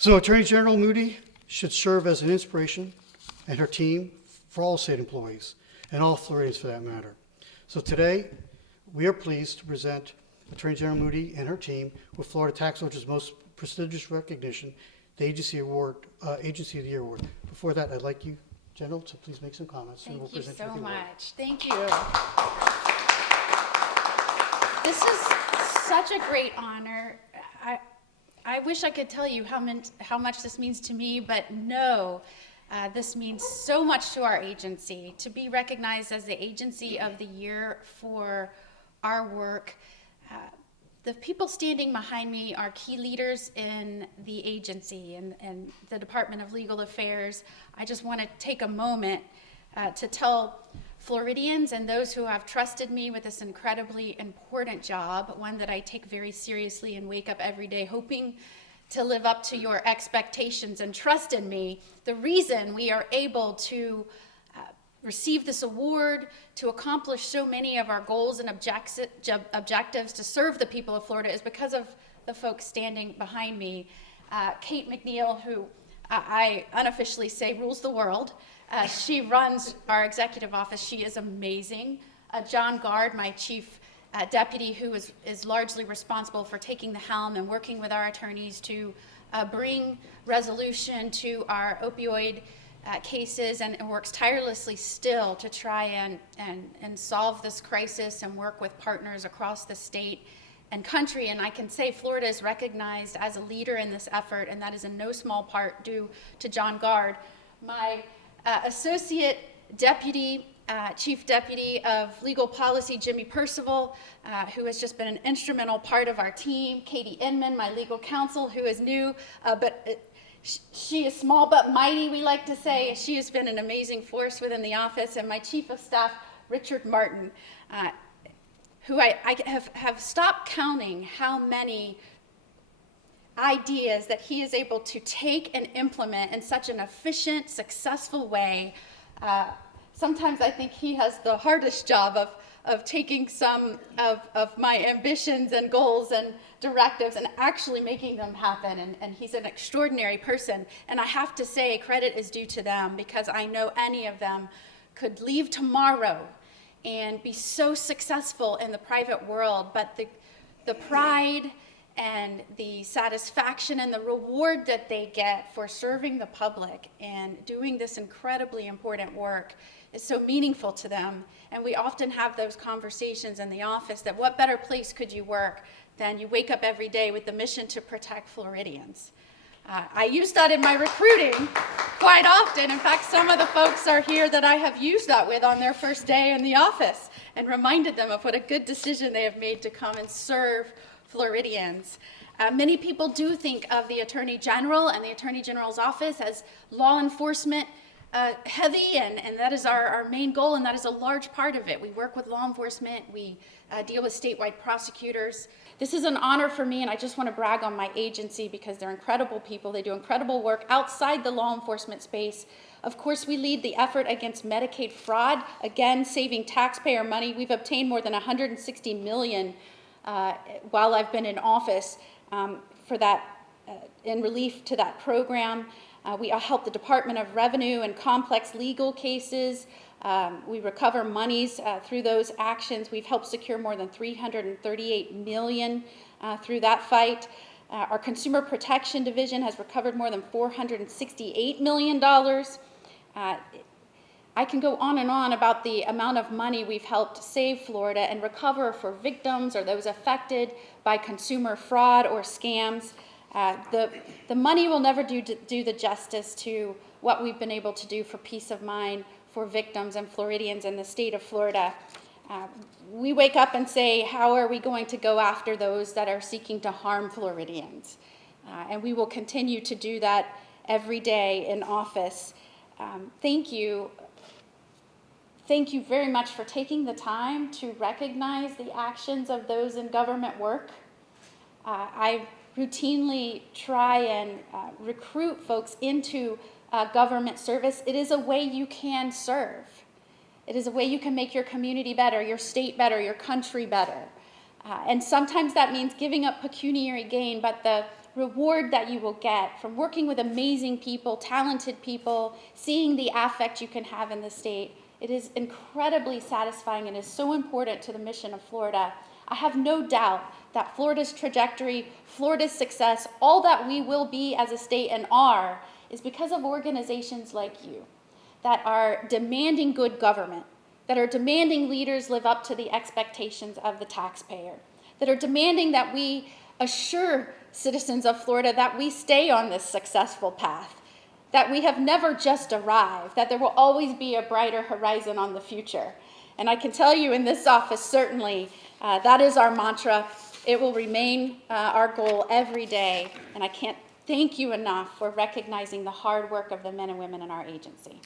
So Attorney General Moody should serve as an inspiration and her team for all state employees and all Floridians for that matter. So today, we are pleased to present Attorney General Moody and her team with Florida TaxWatch's most prestigious recognition, the Agency of the Year Award. Before that, I'd like you, General, to please make some comments. Thank and we'll you present so the award. much. Thank you. This is such a great honor. I wish I could tell you how much this means to me, but no, this means so much to our agency. To be recognized as the Agency of the Year for our work. The people standing behind me are key leaders in the agency and the Department of Legal Affairs. I just want to take a moment to tell Floridians and those who have trusted me with this incredibly important job, one that I take very seriously and wake up every day hoping to live up to your expectations and trust in me. The reason we are able to receive this award, to accomplish so many of our goals and objectives to serve the people of Florida is because of the folks standing behind me. Kate McNeil, who I unofficially say rules the world. She runs our executive office. She is amazing. John Gard, my chief deputy, who is largely responsible for taking the helm and working with our attorneys to bring resolution to our opioid cases and works tirelessly still to try and solve this crisis and work with partners across the state and country. And I can say Florida is recognized as a leader in this effort, and that is in no small part due to John Gard. My associate deputy, chief deputy of legal policy, Jimmy Percival, who has just been an instrumental part of our team. Katie Inman, my legal counsel, who is new, but she is small but mighty, we like to say. She has been an amazing force within the office. And my chief of staff, Richard Martin, who I have stopped counting how many ideas that he is able to take and implement in such an efficient, successful way. Sometimes I think he has the hardest job of taking some of my ambitions and goals and directives and actually making them happen. And he's an extraordinary person. And I have to say credit is due to them, because I know any of them could leave tomorrow and be so successful in the private world, but the pride and the satisfaction and the reward that they get for serving the public and doing this incredibly important work is so meaningful to them. And we often have those conversations in the office that what better place could you work than you wake up every day with the mission to protect Floridians. I use that in my recruiting quite often. In fact, some of the folks are here that I have used that with on their first day in the office and reminded them of what a good decision they have made to come and serve Floridians. Many people do think of the Attorney General and the Attorney General's office as law enforcement heavy, and that is our main goal, and that is a large part of it. We work with law enforcement, we deal with statewide prosecutors. This is an honor for me, and I just want to brag on my agency because they're incredible people. They do incredible work outside the law enforcement space. Of course, we lead the effort against Medicaid fraud, again, saving taxpayer money. We've obtained more than $160 million while I've been in office for that, in relief to that program. We help the Department of Revenue in complex legal cases. We recover monies through those actions. We've helped secure more than $338 million through that fight. Our Consumer Protection Division has recovered more than $468 million. I can go on and on about the amount of money we've helped save Florida and recover for victims or those affected by consumer fraud or scams. The money will never do the justice to what we've been able to do for peace of mind for victims and Floridians in the state of Florida. We wake up and say, how are we going to go after those that are seeking to harm Floridians? And we will continue to do that every day in office. Thank you. Thank you very much for taking the time to recognize the actions of those in government work. I routinely try and recruit folks into government service. It is a way you can serve. It is a way you can make your community better, your state better, your country better. And sometimes that means giving up pecuniary gain, but the reward that you will get from working with amazing people, talented people, seeing the affect you can have in the state. It is incredibly satisfying and is so important to the mission of Florida. I have no doubt that Florida's trajectory, Florida's success, all that we will be as a state and are, is because of organizations like you that are demanding good government, that are demanding leaders live up to the expectations of the taxpayer, that are demanding that we assure citizens of Florida that we stay on this successful path, that we have never just arrived, that there will always be a brighter horizon on the future. And I can tell you in this office, certainly, that is our mantra. It will remain our goal every day, and I can't thank you enough for recognizing the hard work of the men and women in our agency.